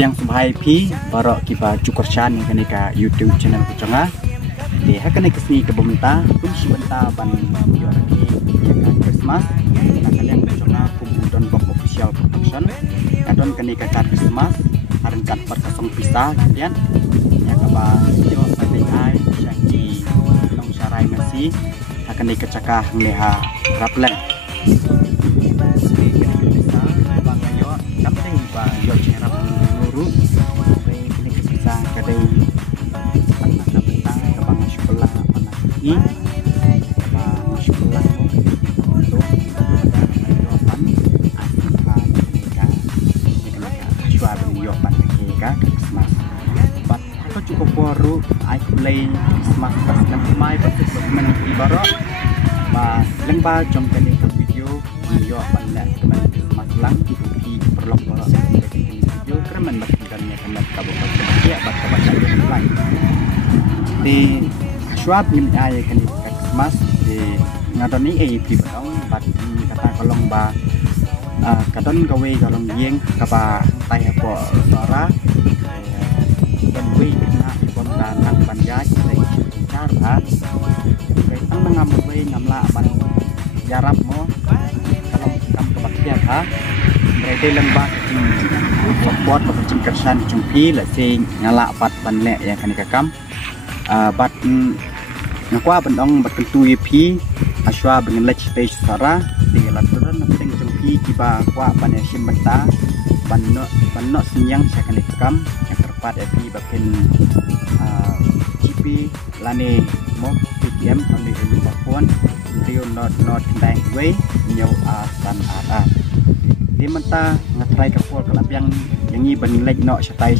sedang subhai pi barok kiba cukurcan yang kini ka YouTube channel kucanga di hakan kesini ke bementa pun sebentar ban video lagi yang Christmas nak kalian kucanga kumpulan Bob Official Production adon kini ka Christmas harin kat perkasong pisa kemudian yang kaba video sampai ai syaki long syarai masih akan dikecakah melihat raplen yo cerap nuru ini bisa kadai anak bentang ke bang sekolah anak ini bang sekolah untuk jawaban asal mereka jual jawaban mereka Christmas but aku cukup baru aku play Christmas pas nanti mai betul meniti baru ba lembah contoh ini video jawaban dan Christmas lang di perlok baru video kremen berkaitannya dengan kabupaten ya baca lain di swab yang ayah kan Christmas di ngadoni AP barang bat kata kolong ba kadon gawe kolong yeng kapa tay apa suara dan we kena ipon dan panjat dari cara kayak tang mengambil ngamla ban jarap mo kalau kam kebakian ha mereka lembah support macam kersan jumpi lah sing nyala bat banlek yang kan kakam bat nakwa bandong bat kentu EP aswa dengan lech stage sara di laturan penting jumpi kiba kwa panesim bata banno sinyang saya kan kakam yang terpat EP bakin GP lane mo PTM only in Papua Rio not bank way nyau dan ada di menta ngatrai kapol kalau yang ini benilai no setai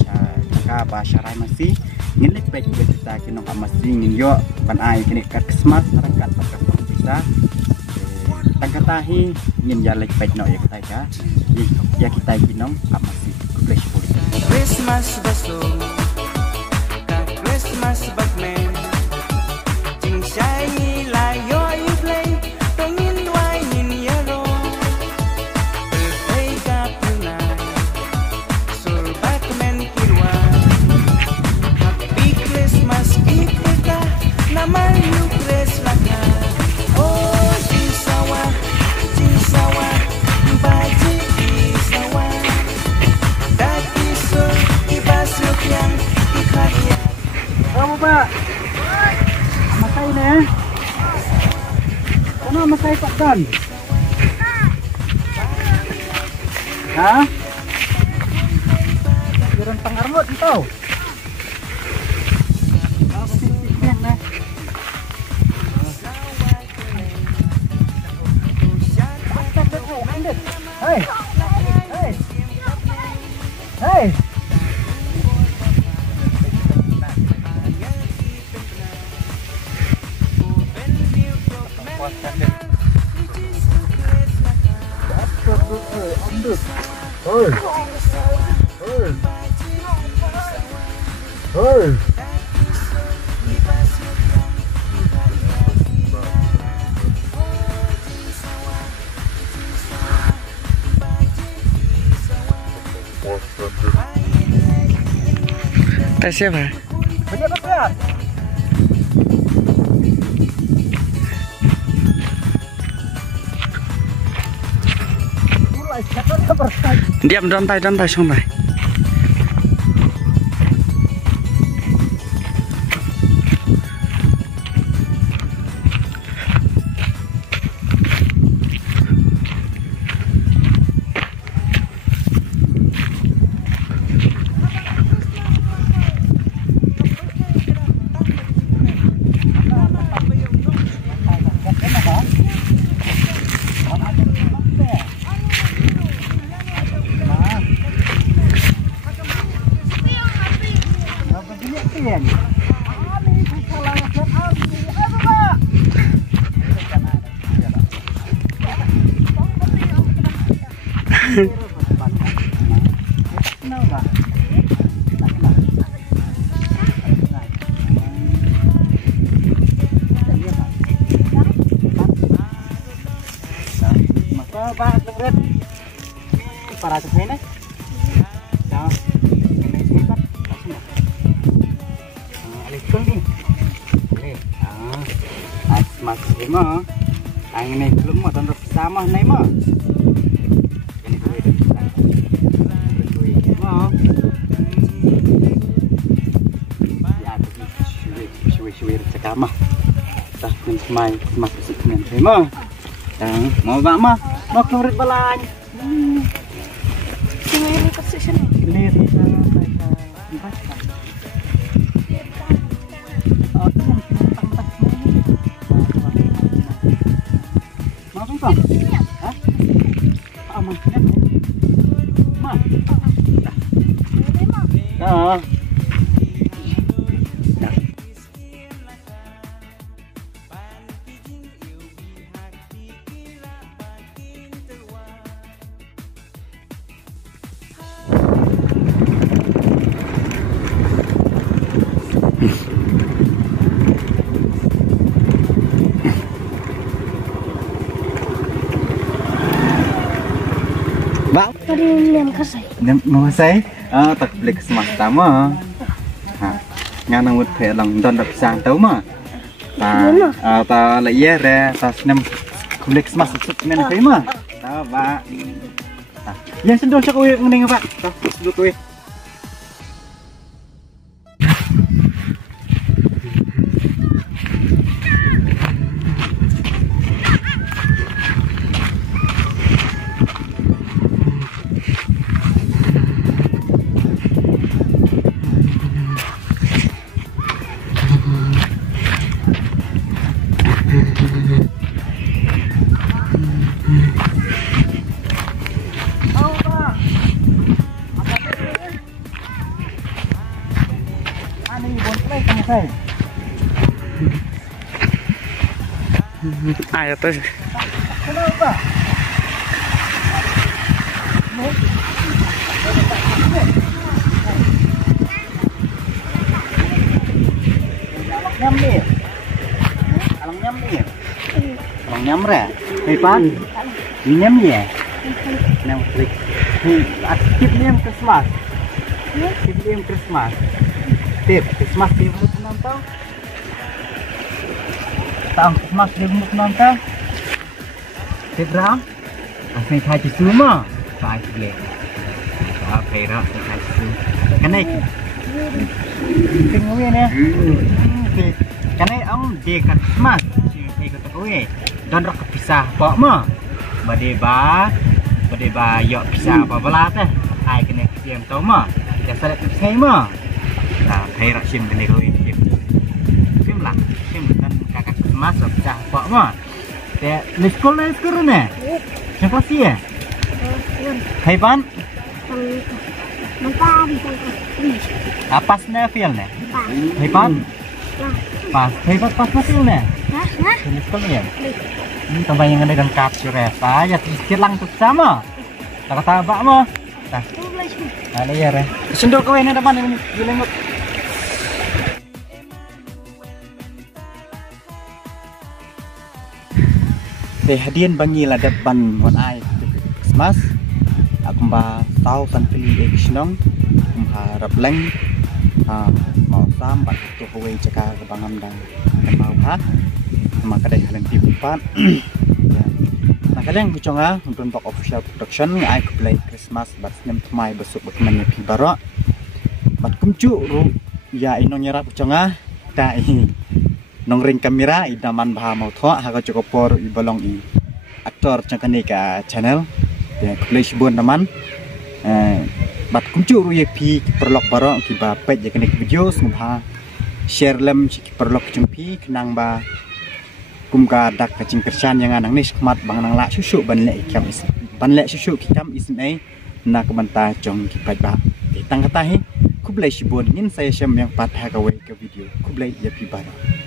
ka ba syarai masih nilai baik kita kino masih nyo ban ai kini kat Christmas rangkat pakai bisa tangkatahi ngin ya lek baik no ya kita ya kita kino masih flash Christmas baso Christmas bagmen jing shiny la yo you play tongin wine in yellow Masai Pak Dan. Hah? Jalan Pangarmut itu. Hei. Hei. Hei. Hei. Hei. Tes siapa? Banyak berat. Diam dantai sampai. Para cho thấy đấy. Đó. mah angin ini belum mau tanda sama nih mah ini gue mah ya tuh cuy cekam mah dah pun semai masuk sekian mah yang mau bak mah mau kurit balanya ini kasih sini lihat Bang, tadi liam kasih. Mau saya, tak beli kesemak tama. Ngan ngut pe lang don dak sang tau ma. Ta la ye re ta snem beli kesemak sut men kai ma. Ta ba. Ya sendok cak we ngene Pak. Ta sendok we. Ayo terus. Kenapa? Alang nyam re. Hei pan. Nyam ye. Nyam klik. Aktif nyam Christmas. Aktif nyam Christmas. Tip Christmas di mulut nonton. Tahun Christmas di mulut nonton. Tip berapa? Asal khai chisu mah. Khai le. Apa era khai chisu. Kanai. Tengok ni. Kanai ông di Christmas. Ni kata kowe. Dan rak pisah pak mah. Bade ba yok pisah apa belah teh. Ai kena diam tau mah. Kita salat pisah mah. Nah, khai rak sim kena kowe. Sim lah. Sim dan kakak Christmas pisah pak mah. Te sekolah ni. Siapa sih ya? Hai pan? Pas na feel ne? Hai pan? Pas na feel ne? Ini sekolah ya? Ini tambah yang ada dalam kapsul ya. Ya silang tuh sama. Tak tabak mo. Nah, ada ya re. Sendok kau ini depan ini gilengut. Hadian bangi ladap ban wan ai Christmas aku mbak tahu san pilih eksinong harap leng mau sambat tu kowe cakap kebangam dan mau ha maka dari kalian tipupan nah kalian kuconga untuk official production ai ku play Christmas bat nem mai besuk bakman pi barok bat kumcu ru ya ino nyerap kuconga tai nong ring kamera idaman baha mau thoa ha cukup por ibolong i aktor cangkani ka channel ya klase bon teman bat kuncu ruyek pi perlok barok ki ba pet ya kene video sumha share lem ki perlok jumpi kenang ba kum ka dak ka cing kersan yang anang ni skmat bang nang la susu ban le ikam is ban le susu kitam is nei na ka banta jong ki pet ba tang kata he kublai shibon ngin saya syam yang patah ka we ke video kublai ya pi barok